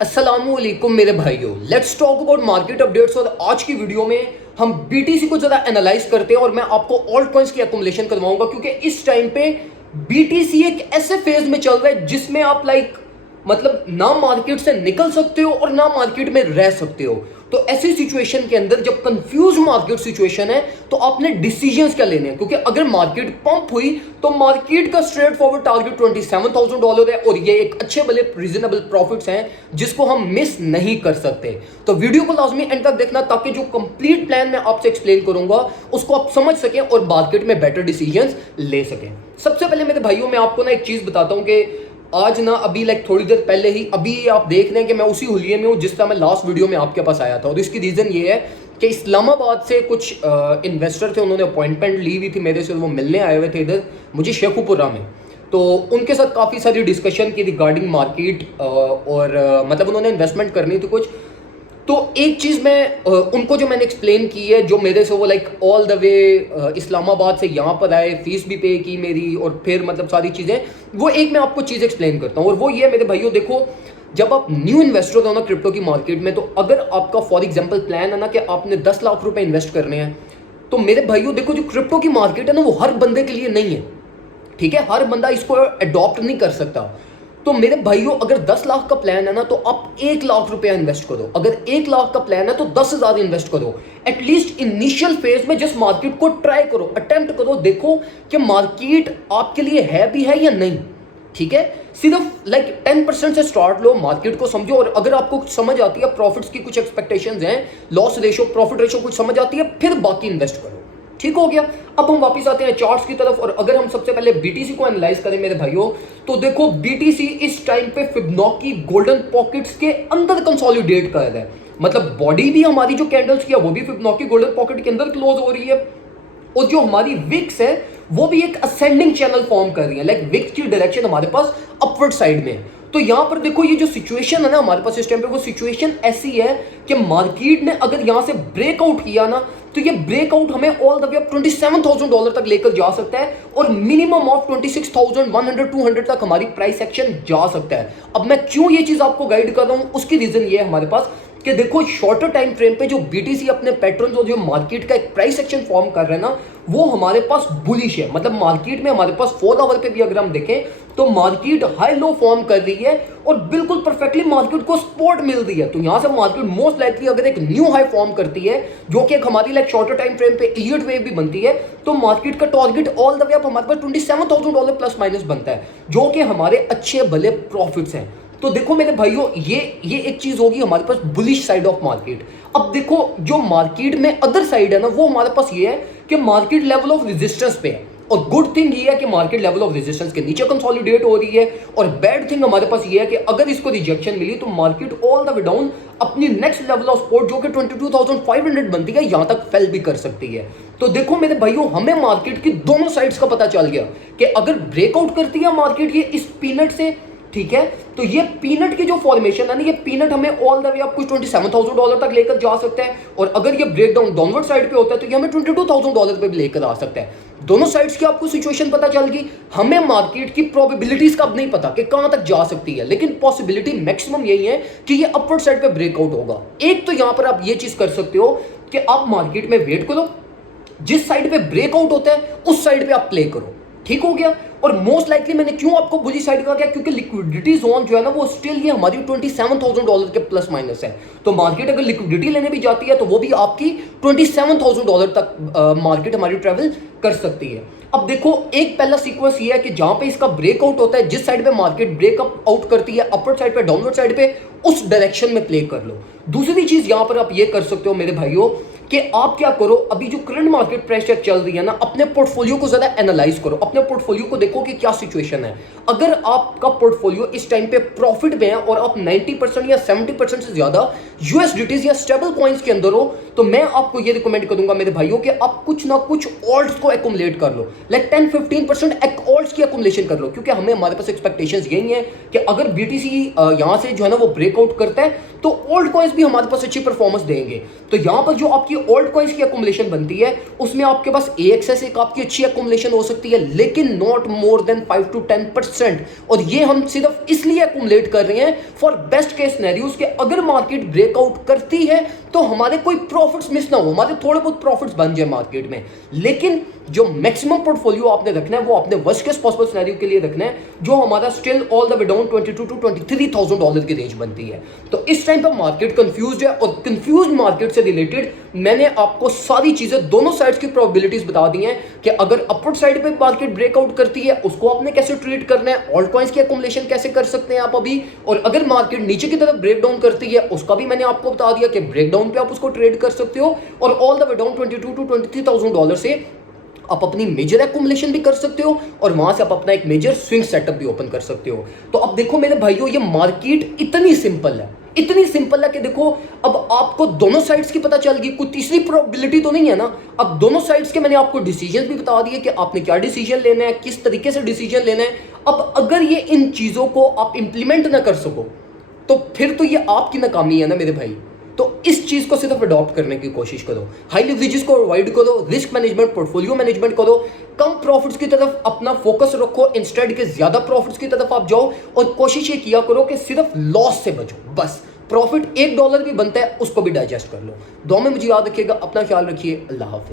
अस्सलामुअलैकुम मेरे भाइयों, let's talk about market updates. और आज की वीडियो में हम बीटीसी को ज़रा एनालाइज करते हैं और मैं आपको ऑल्ट कॉइंस की एक्युमुलेशन करवाऊंगा, क्योंकि इस टाइम पे बीटीसी एक ऐसे फेज में चल रहा है जिसमें आप मतलब ना मार्केट से निकल सकते हो और ना मार्केट में रह सकते हो। तो ऐसी सिचुएशन के अंदर जब कंफ्यूज मार्केट सिचुएशन है तो आपने डिसीजंस क्या लेने हैं, क्योंकि अगर मार्केट पंप हुई तो मार्केट का स्ट्रेट फॉरवर्ड टारगेट $27,000 है और ये एक अच्छे भले रीजनेबल प्रॉफिट्स हैं जिसको हम मिस नहीं कर सकते। तो वीडियो को लाजमी एंड तक देखना ताकि जो कंप्लीट प्लान मैं आपसे एक्सप्लेन करूंगा उसको आप समझ सकें और मार्केट में बेटर डिसीजंस ले सकें। सबसे पहले मेरे भाइयों मैं आपको ना एक चीज बताता हूं कि आज ना अभी थोड़ी देर पहले ही अभी आप देख रहे हैं कि मैं उसी हुलिये में हूँ जिस तरह मैं लास्ट वीडियो में आपके पास आया था। और इसकी रीज़न ये है कि इस्लामाबाद से कुछ इन्वेस्टर थे, उन्होंने अपॉइंटमेंट ली हुई थी मेरे से, वो मिलने आए हुए थे इधर मुझे शेखुपुरा में। तो उनके साथ काफ़ी सारी डिस्कशन की रिगार्डिंग मार्केट और मतलब उन्होंने इन्वेस्टमेंट करनी थी कुछ। तो एक चीज़ मैं उनको जो मैंने एक्सप्लेन की है, जो मेरे से वो ऑल द वे इस्लामाबाद से यहाँ पर आए, फीस भी पे की मेरी और फिर मतलब सारी चीज़ें, वो एक मैं आपको चीज़ एक्सप्लेन करता हूँ। और वो ये मेरे भाइयों, देखो जब आप न्यू इन्वेस्टर हो ना क्रिप्टो की मार्केट में, तो अगर आपका फॉर एग्जाम्पल प्लान है ना कि आपने 10 लाख रुपए इन्वेस्ट करने हैं, तो मेरे भाइयों देखो जो क्रिप्टो की मार्केट है ना वो हर बंदे के लिए नहीं है, ठीक है। हर बंदा इसको अडॉप्ट नहीं कर सकता। तो मेरे भाइयों अगर 10 लाख का प्लान है ना तो आप 1 लाख रुपया इन्वेस्ट करो। अगर 1 लाख का प्लान है तो 10,000 इन्वेस्ट करो। एटलीस्ट इनिशियल फेज में जिस मार्केट को ट्राई करो, अटेम्प्ट करो, देखो कि मार्केट आपके लिए है भी है या नहीं, ठीक है। सिर्फ 10% से स्टार्ट लो, मार्केट को समझो, और अगर आपको समझ आती है, प्रॉफिट्स की कुछ एक्सपेक्टेशंस हैं, लॉस रेशो प्रॉफिट रेशो कुछ समझ आती है, फिर बाकी इन्वेस्ट करो, ठीक हो गया। अब हम वापस आते हैं चार्ट्स की तरफ। और अगर हम सबसे पहले बीटीसी को एनालाइज करें मेरे भाइयों, तो देखो बीटीसी इस टाइम पे फिबोनाची गोल्डन पॉकेट्स के अंदर कंसोलिडेट कर रहा है। मतलब बॉडी भी हमारी जो कैंडल्स की है वो भी फिबोनाची गोल्डन पॉकेट के अंदर क्लोज हो रही है, और जो हमारी विक्स है वो भी एक असेंडिंग चैनल फॉर्म कर रही है। विक्स की डायरेक्शन हमारे पास अपवर्ड साइड में है। तो यहां पर देखो ये जो सिचुएशन है ना हमारे पास इस टाइम पे, वो सिचुएशन ऐसी है कि मार्केट ने अगर यहां से ब्रेकआउट किया ना तो ये ब्रेकआउट हमें ऑल द वे अप $27,000 तक लेकर जा सकता है, और मिनिमम ऑफ 26,100 तक हमारी प्राइस एक्शन जा सकता है। अब मैं क्यों ये चीज आपको गाइड कर रहा हूं, उसकी रीजन ये है हमारे पास कि देखो शॉर्टर टाइम फ्रेम पे जो बीटीसी अपने पैटर्न और जो मार्केट का एक प्राइस एक्शन फॉर्म कर रहे हैं ना, वो हमारे पास बुलिश है। मतलब मार्केट में हमारे पास 4 आवर पे भी अगर हम देखें तो मार्केट हाई लो फॉर्म कर रही है और बिल्कुल परफेक्टली मार्केट को सपोर्ट मिल रही है। तो यहां से मार्केट मोस्ट लाइकली अगर एक न्यू हाई फॉर्म करती है, जो कि एक हमारी शॉर्टर टाइम फ्रेम पे इलियट वेव भी बनती है, तो मार्केट का target all the way up हमारे पास $27,000 प्लस माइनस बनता है, जो कि हमारे अच्छे भले प्रॉफिट्स हैं। तो देखो मेरे भाइयों ये एक चीज होगी हमारे पास बुलिश साइड ऑफ मार्केट। अब देखो जो मार्केट में अदर साइड है ना, वो हमारे पास ये है कि मार्केट लेवल ऑफ रेजिस्टेंस पे है, और गुड थिंग ये है कि मार्केट लेवल ऑफ रेजिस्टेंस के नीचे कंसोलिडेट हो रही है, और बैड थिंग हमारे पास ये है कि अगर इसको रिजेक्शन मिली तो market all the way down अपनी नेक्स्ट लेवल ऑफ सपोर्ट जो कि 22,500 बनती है यहां तक फेल भी कर सकती है। तो देखो मेरे भाइयों हमें मार्केट की दोनों साइड्स का पता चल गया कि अगर ब्रेकआउट करती है मार्केट ये इस पीनट से, ठीक है, तो ये पीनट की जो फॉर्मेशन है ना, ये पीनट हमें ऑल द वे आप कुछ $27,000 तक लेकर जा सकता है, और अगर ये ब्रेक डाउन डाउनवर्ड साइड पे होता है तो ये हमें $22,000 पे भी लेकर आ सकता है। दोनों साइड्स की आपको सिचुएशन पता चल गई। हमें मार्केट की प्रोबेबिलिटीज का अब नहीं पता कि कहां तक जा सकती है, लेकिन पॉसिबिलिटी मैक्सिमम यही है कि ये अपवर्ड साइड पे ब्रेकआउट होगा। एक तो यहां पर आप ये चीज कर सकते हो कि आप मार्केट में वेट करो, जिस साइड पे ब्रेकआउट होता है उस साइड पे आप प्ले करो, ठीक हो गया। और मोस्ट लाइकली मैंने क्यों आपको बुली साइड का किया, क्योंकि लिक्विडिटी जोन जो है ना वो स्टिल ये हमारी $27,000 के प्लस माइनस है। तो मार्केट अगर लिक्विडिटी लेने भी जाती है तो वो भी आपकी $27,000 तक मार्केट हमारी ट्रेवल कर सकती है। अब देखो एक पहला सीक्वेंस ये है कि जहां पे इसका ब्रेकआउट होता है, जिस साइड पे मार्केट ब्रेकअप आउट करती है, अपवर्ड साइड पे डाउनवर्ड साइड पे, उस डायरेक्शन में प्ले कर लो। दूसरी चीज यहां पर आप ये कर सकते हो मेरे भाइयों कि आप क्या करो, अभी जो करंट मार्केट प्रेशर चल रही है ना, अपने पोर्टफोलियो को ज्यादा एनालाइज करो, अपने पोर्टफोलियो को देखो कि क्या सिचुएशन है। अगर आपका पोर्टफोलियो इस टाइम पे प्रॉफिट में है और आप 90% या 70% से ज्यादा यूएसडीटीज या स्टेबल कॉइंस के अंदर हो, तो मैं आपको ये रिकमेंड करूंगा मेरे भाइयों कि आप कुछ ना कुछ ऑल्ट्स को एक्युमुलेट कर लो, 10-15% ऑल्ट्स की एक्युमुलेशन कर लो, क्योंकि हमें हमारे पास एक्सपेक्टेशंस यही है कि अगर बीटीसी यहां से जो है ना वो ब्रेकआउट करता है तो ओल्ड कॉइंस भी हमारे पास अच्छी परफॉर्मेंस देंगे। तो यहां पर जो आपकी ऑल्ट कॉइन्स की अकोमोलेशन बनती है उसमें आपके पास AXS एक आपकी अच्छी अकोमोलेशन हो सकती है, लेकिन नॉट मोर देन 5 to 10%। और ये हम सिर्फ इसलिए अकोमोलेट कर रहे हैं फॉर बेस्ट केस सिनेरियोस कि अगर मार्केट ब्रेकआउट करती है तो हमारे कोई प्रॉफिट्स मिस ना हो, हमारे थोड़े बहुत प्रॉफिट्स बन जाए मार्केट में। लेकिन जो मैक्सिमम पोर्टफोलियो आपने रखना है वो अपने वर्स्ट केस पॉसिबल सिनेरियो के लिए रखना है, जो हमारा still all the way down $22,000 to $23,000 की रेंज बनती है। तो इस टाइम पर मार्केट कंफ्यूज्ड है, और कंफ्यूज्ड मार्केट से रिलेटेड मैंने आपको सारी चीजें दोनों साइड्स की प्रोबेबिलिटीज बता दी हैं कि अगर अपवर्ड साइड पे मार्केट ब्रेकआउट करती है उसको आपने कैसे ट्रीट करना है, ऑल्ट कॉइन्स की अकोमोलेशन कैसे कर सकते हैं आप अभी, और अगर मार्केट नीचे की तरफ ब्रेकडाउन करती है उसका भी मैंने आपको बता दिया कि ब्रेकडाउन पे आप उसको ट्रेड कर सकते हो, और all the way down $22,000 to $23,000 से आप अपनी मेजर एक्यूमुलेशन भी कर सकते हो, और वहां से आप अपना एक मेजर स्विंग सेटअप भी ओपन कर सकते हो। तो अब देखो मेरे भाइयों, ये मार्केट इतनी सिंपल है, इतनी सिंपल है कि देखो अब आपको दोनों साइड्स की पता चल गई, कोई तीसरी प्रोबेबिलिटी तो नहीं है ना। अब दोनों साइड्स के मैंने आपको डिसीजन भी बता दिए कि आपने क्या डिसीजन लेना है, किस तरीके से डिसीजन लेना है। अब अगर ये इन चीजों को आप इंप्लीमेंट ना कर सको तो फिर तो ये आपकी नाकामी है ना मेरे भाई। तो इस चीज को सिर्फ अडॉप्ट करने की कोशिश करो, हाई लिवरेजेस को अवॉइड करो, रिस्क मैनेजमेंट पोर्टफोलियो मैनेजमेंट करो, कम प्रॉफिट्स की तरफ अपना फोकस रखो इंस्टेड के ज्यादा प्रॉफिट्स की तरफ आप जाओ, और कोशिश ये किया करो कि सिर्फ लॉस से बचो बस। प्रॉफिट $1 भी बनता है उसको भी डाइजेस्ट कर लो। दुआ में मुझे याद रखिएगा, अपना ख्याल रखिए, अल्लाह हाफिज़।